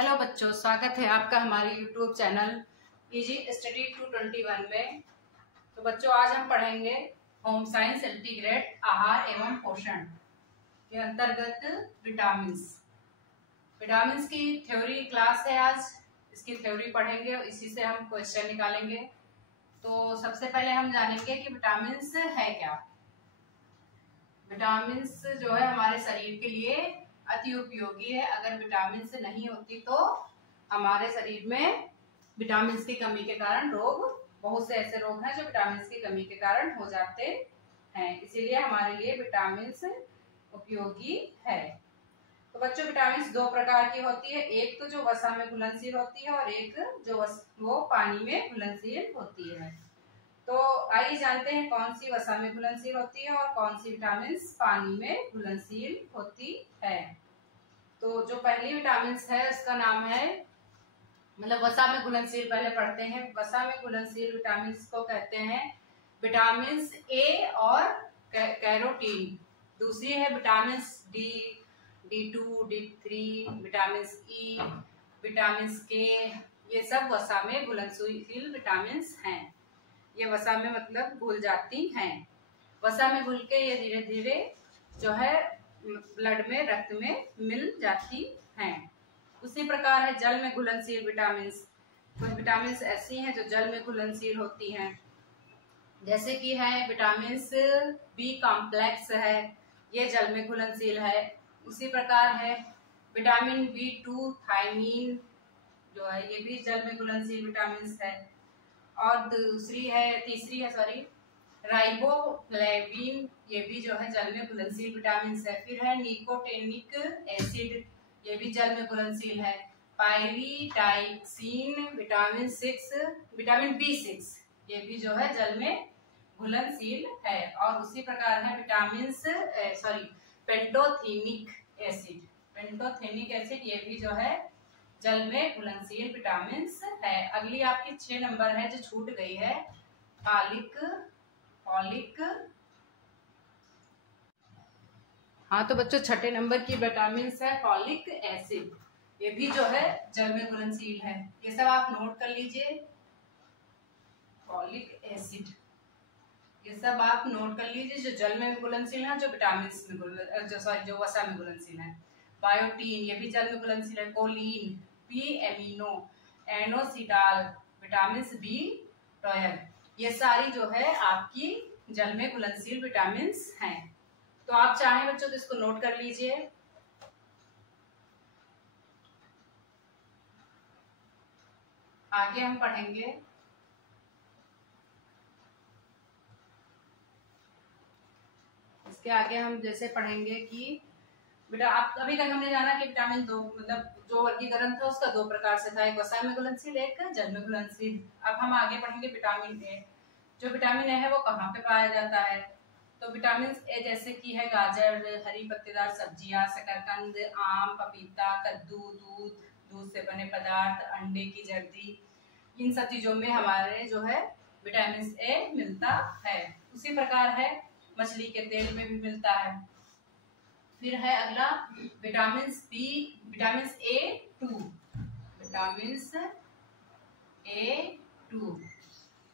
Hello बच्चों, स्वागत है आपका हमारे यूट्यूब चैनल इजी स्टडी 221 में। तो बच्चों, आज हम पढ़ेंगे होम साइंस इंटीग्रेट आहार एवं पोषण के अंतर्गत विटामिन्स की थ्योरी क्लास है। आज इसकी थ्योरी पढ़ेंगे और इसी से हम क्वेश्चन निकालेंगे। तो सबसे पहले हम जानेंगे कि विटामिन्स है क्या। विटामिन्स जो है हमारे शरीर के लिए अति उपयोगी है। अगर विटामिन्स नहीं होती तो हमारे शरीर में विटामिन्स की कमी के कारण बहुत से ऐसे रोग हैं जो विटामिन्स की कमी के कारण हो जाते हैं। इसीलिए हमारे लिए विटामिन्स उपयोगी है। तो बच्चों, विटामिन्स दो प्रकार की होती है। एक तो जो वसा में घुलनशील होती है और एक जो वो पानी में घुलनशील होती है। तो आइए जानते हैं कौन सी वसा में घुलनशील होती है और कौन सी विटामिन्स पानी में घुलनशील होती है। तो जो पहली विटामिन्स है उसका नाम है, मतलब वसा में घुलनशील पहले पढ़ते हैं। वसा में घुलनशील विटामिन्स को कहते हैं विटामिन्स ए और कैरोटीन। दूसरी है विटामिन्स D2, D3, विटामिन्स ई, विटामिन्स के। ये सब वसा में घुलनशील विटामिन्स हैं। ये वसा में मतलब घुल जाती हैं। वसा में घुल के ये धीरे धीरे जो है ब्लड में, रक्त में मिल जाती हैं। उसी प्रकार है जल में घुलनशील विटामिन्स। कुछ विटामिन्स ऐसी हैं जो जल में घुलनशील होती हैं, जैसे कि है विटामिन्स बी कॉम्प्लेक्स है, ये जल में घुलनशील है। उसी प्रकार है विटामिन B2 थायमीन जो है, ये भी जल में घुलनशील विटामिन्स है। और तीसरी है राइबोफ्लेविन, ये भी जो है जल में घुलनशील विटामिन्स है। फिर है निकोटिनिक एसिड, ये भी जल में घुलनशील है। पाइरिडाइक्सिन, विटामिन B6, ये भी जो है जल में घुलनशील है। और उसी प्रकार है पेंटोथेनिक एसिड, ये भी जो है जल में घुलनशील विटामिन्स है। अगली आपकी 6 नंबर है जो छूट गई है, फॉलिक। हाँ, तो बच्चों छठे नंबर की विटामिन्स है फॉलिक एसिड, ये भी जो है जल में घुलनशील है। ये सब आप नोट कर लीजिए। फॉलिक एसिड, ये सब आप नोट कर लीजिए जो जल में घुलनशील है, जो विटामिन्स में जो वसा में घुलनशील है। बायोटीन, ये भी जल में घुलनशील है। Choline, P amino, inositol, vitamin B12, ये सारी जो है आपकी जल में घुलनशील विटामिन्स हैं। तो आप चाहें बच्चों तो इसको नोट कर लीजिए। आगे हम पढ़ेंगे इसके आगे हम जैसे पढ़ेंगे कि बेटा, आप अभी तक हमने जाना कि विटामिन दो, मतलब जो वर्गीकरण था उसका दो प्रकार से था, एक वसा में घुलनशील, एक जल में घुलनशील। अब हम आगे पढ़ेंगे विटामिन ए। जो विटामिन ए है वो कहाँ पे पाया जाता है। तो विटामिन ए जैसे कि है गाजर, हरी पत्तेदार सब्जियां, शकरकंद, आम, पपीता, कद्दू, दूध से बने पदार्थ, अंडे की जर्दी, इन सब चीजों में हमारे जो है विटामिन ए मिलता है। उसी प्रकार है मछली के तेल में भी मिलता है। फिर है अगला विटामिन A2।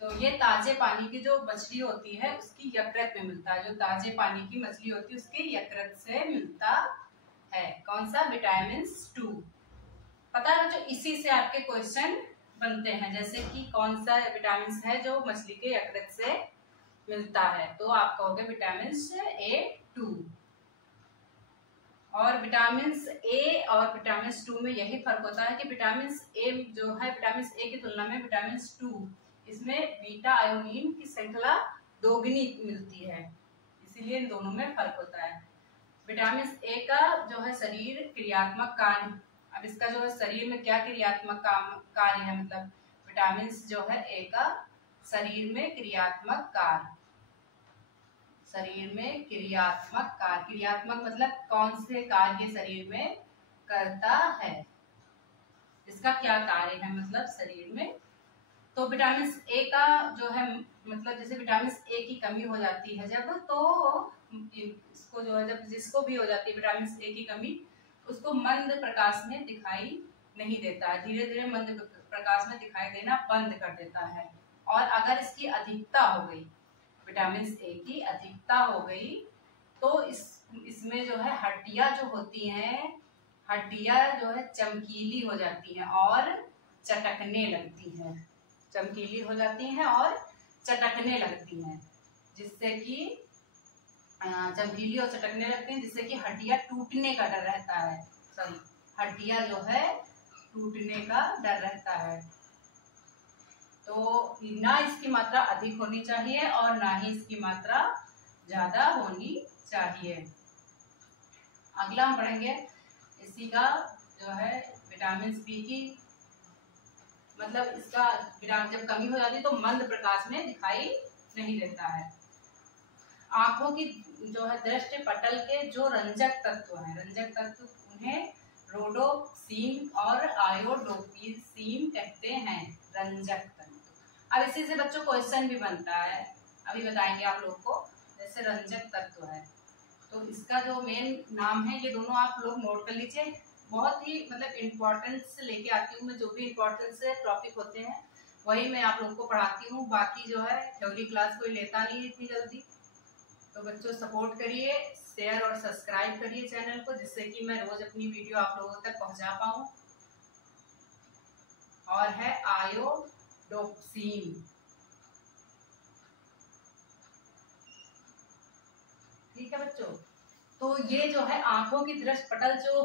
तो ये ताजे पानी की जो मछली होती है उसकी यकृत में मिलता है। जो ताजे पानी की मछली होती है उसके यकृत से मिलता है। कौन सा? विटामिन 2। पता है जो इसी से आपके क्वेश्चन बनते हैं, जैसे कि कौन सा विटामिन है जो मछली के यकृत से मिलता है, तो आप कहोगे विटामिन A2। और विटामिन ए और विटामिन 2 में यही फर्क होता है कि विटामिन ए जो है विटामिन ए की तुलना में विटामिन 2, इसमें बीटा आयोडीन की श्रृंखला दोगुनी मिलती है, इसीलिए इन दोनों में फर्क होता है। विटामिन ए का जो है शरीर क्रियात्मक कार्य, अब इसका जो है शरीर में क्या क्रियात्मक कार्य है, मतलब विटामिन जो है ए का शरीर में क्रियात्मक कार्य, क्रियात्मक मतलब कौन से कार्य शरीर में करता है, इसका क्या कार्य है मतलब शरीर में। तो विटामिन ए का जो है मतलब जैसे विटामिन ए की कमी हो जाती है जब, तो इसको जो है जब जिसको भी हो जाती है विटामिन ए की कमी, उसको मंद प्रकाश में दिखाई नहीं देता है, धीरे धीरे मंद प्रकाश में दिखाई देना बंद कर देता है। और अगर इसकी अधिकता हो गई, विटामिन ए की अधिकता हो गई, तो इसमें जो है हड्डियां जो होती हैं, हड्डियां जो है चमकीली हो जाती हैं और चटकने लगती हैं, चमकीली हो जाती हैं और चटकने लगती हैं, जिससे कि चमकीली और चटकने लगती हैं, जिससे कि हड्डियां टूटने का डर रहता है, सॉरी हड्डियां जो है टूटने का डर रहता है। तो ना इसकी मात्रा अधिक होनी चाहिए और ना ही इसकी मात्रा ज्यादा होनी चाहिए। अगला हम पढ़ेंगे इसी का जो है विटामिन बी की, मतलब इसका जब कमी हो जाती है तो मंद प्रकाश में दिखाई नहीं देता है। आंखों की जो है दृष्टि पटल के जो रंजक तत्व हैं, रंजक तत्व उन्हें रोडोप्सिन और आयोडोप्सिन कहते हैं, रंजक तत्व। अब इसी से बच्चों क्वेश्चन भी बनता है, अभी बताएंगे आप लोग को। जैसे रंजक तत्व है तो इसका जो मेन नाम है, ये दोनों आप लोग नोट कर लीजिए। बहुत ही मतलब इम्पोर्टेंस लेके आती हूँ मैं, जो भी इम्पोर्टेंस टॉपिक होते हैं वही मैं आप लोग को पढ़ाती हूँ। बाकी जो है थ्योरी क्लास कोई लेता नहीं है इतनी जल्दी। तो बच्चों सपोर्ट करिए, शेयर और सब्सक्राइब करिए चैनल को, जिससे कि मैं रोज अपनी वीडियो आप लोगों तक पहुंचा पाऊँ। और है आयोडोप्सिन, ठीक है बच्चों। तो ये जो है आंखों की दृष्टि पटल जो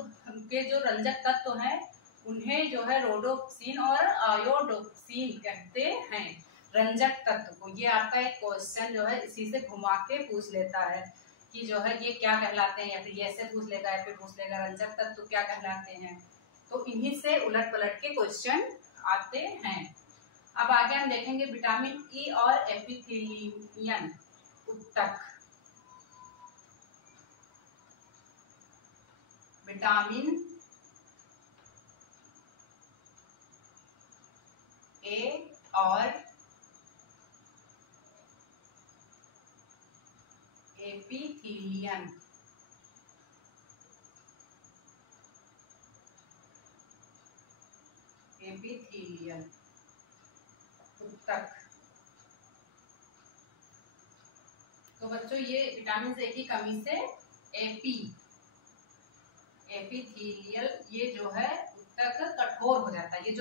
रंजक तत्व हैं, उन्हें जो है रोडोप्सिन और आयोडोप्सिन कहते हैं, रंजक तत्व को। ये आपका एक क्वेश्चन जो है इसी से घुमा के पूछ लेता है कि जो है ये क्या कहलाते हैं, या फिर ऐसे पूछ लेगा या फिर पूछ लेगा रंजक तत्व क्या कहलाते हैं। तो इन्हीं से उलट पलट के क्वेश्चन आते हैं। अब आगे हम देखेंगे विटामिन ई और एपिथेलियन ऊतक। विटामिन ए और एपिथेलियन ऊतक। तो बच्चों ये विटामिन ए की कमी से एपिथेलियल ये जो है ऊतक कठोर हो जाता है। ये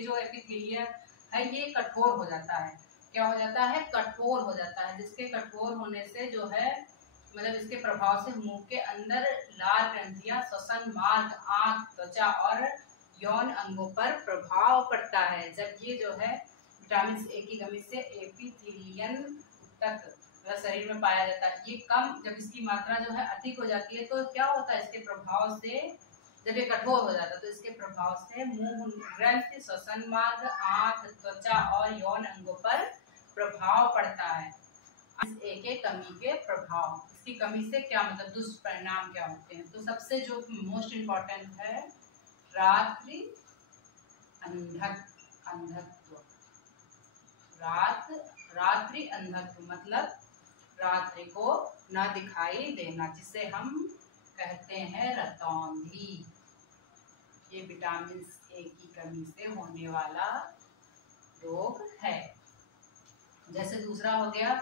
जो एपिथेलियल है ये कठोर हो जाता है। क्या हो जाता है? कठोर हो जाता है, जिसके कठोर होने से जो है मतलब इसके प्रभाव से मुंह के अंदर लाल ग्रंथियां, श्वसन मार्ग, आंख, त्वचा और यौन अंगों पर प्रभाव पड़ता है। जब ये जो है विटामिन ए की कमी से एपिथेलियन ऊतक शरीर में पाया जाता है, ये कम, जब इसकी मात्रा जो है अधिक हो जाती है तो क्या होता है, इसके प्रभाव से जब ये कठोर हो जाता है तो इसके प्रभाव से मुंह, ग्रंथि, श्वसन मार्ग, आंख, त्वचा और यौन अंगों पर प्रभाव पड़ता है। ए के कमी के प्रभाव, इसकी कमी से क्या मतलब दुष्परिणाम क्या होते हैं? तो सबसे जो मोस्ट इम्पोर्टेंट है रात्रि अंधत्व। रात्रि अंधत्व मतलब रात्रि को न दिखाई देना, जिसे हम कहते हैं रतौंधी। ये विटामिन ए की कमी से होने वाला रोग है। जैसे दूसरा हो गया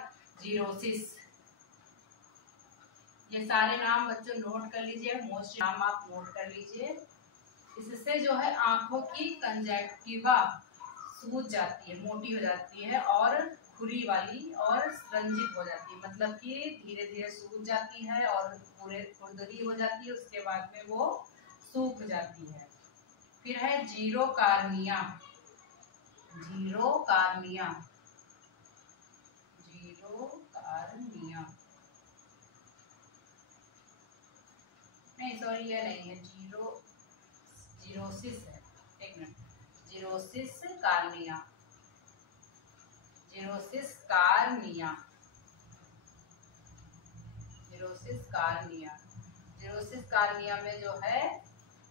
जीरोसिस। ये सारे नाम बच्चों नोट कर लीजिए, मोस्ट नाम आप नोट कर लीजिए। इससे जो है आंखों की कंजक्टिवा सूज जाती है, मोटी हो जाती है और खुरी वाली और रंजित हो जाती है, मतलब कि धीरे धीरे सूज जाती है और पूरे खुरदरी हो जाती है, उसके बाद में वो सूख जाती है। फिर है जीरोकार्निया। नहीं सॉरी ये नहीं है, जीरोसिस है, एक मिनट, जीरोसिस कार्निया में जो है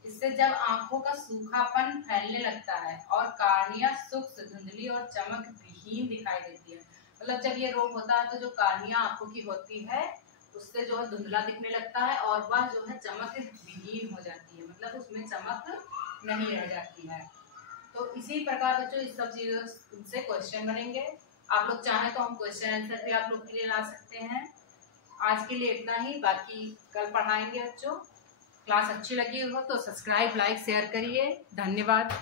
इससे जब आंखों का सूखापन फैलने लगता है और कार्निया सूक्ष्म, धुंधली और चमक विहीन दिखाई देती है। मतलब जब ये रोग होता है तो जो कार्निया आंखों की होती है उससे जो है धुंधला दिखने लगता है और वह जो है चमक विहीन हो जाती है, मतलब उसमें चमक नहीं रह जाती है। तो इसी प्रकार बच्चों इस सब चीजों से क्वेश्चन बनेंगे। आप लोग चाहें तो हम क्वेश्चन आंसर भी आप लोग के लिए ला सकते हैं। आज के लिए इतना ही, बाकी कल पढ़ाएंगे बच्चों। क्लास अच्छी लगी हो तो सब्सक्राइब, लाइक, शेयर करिए। धन्यवाद।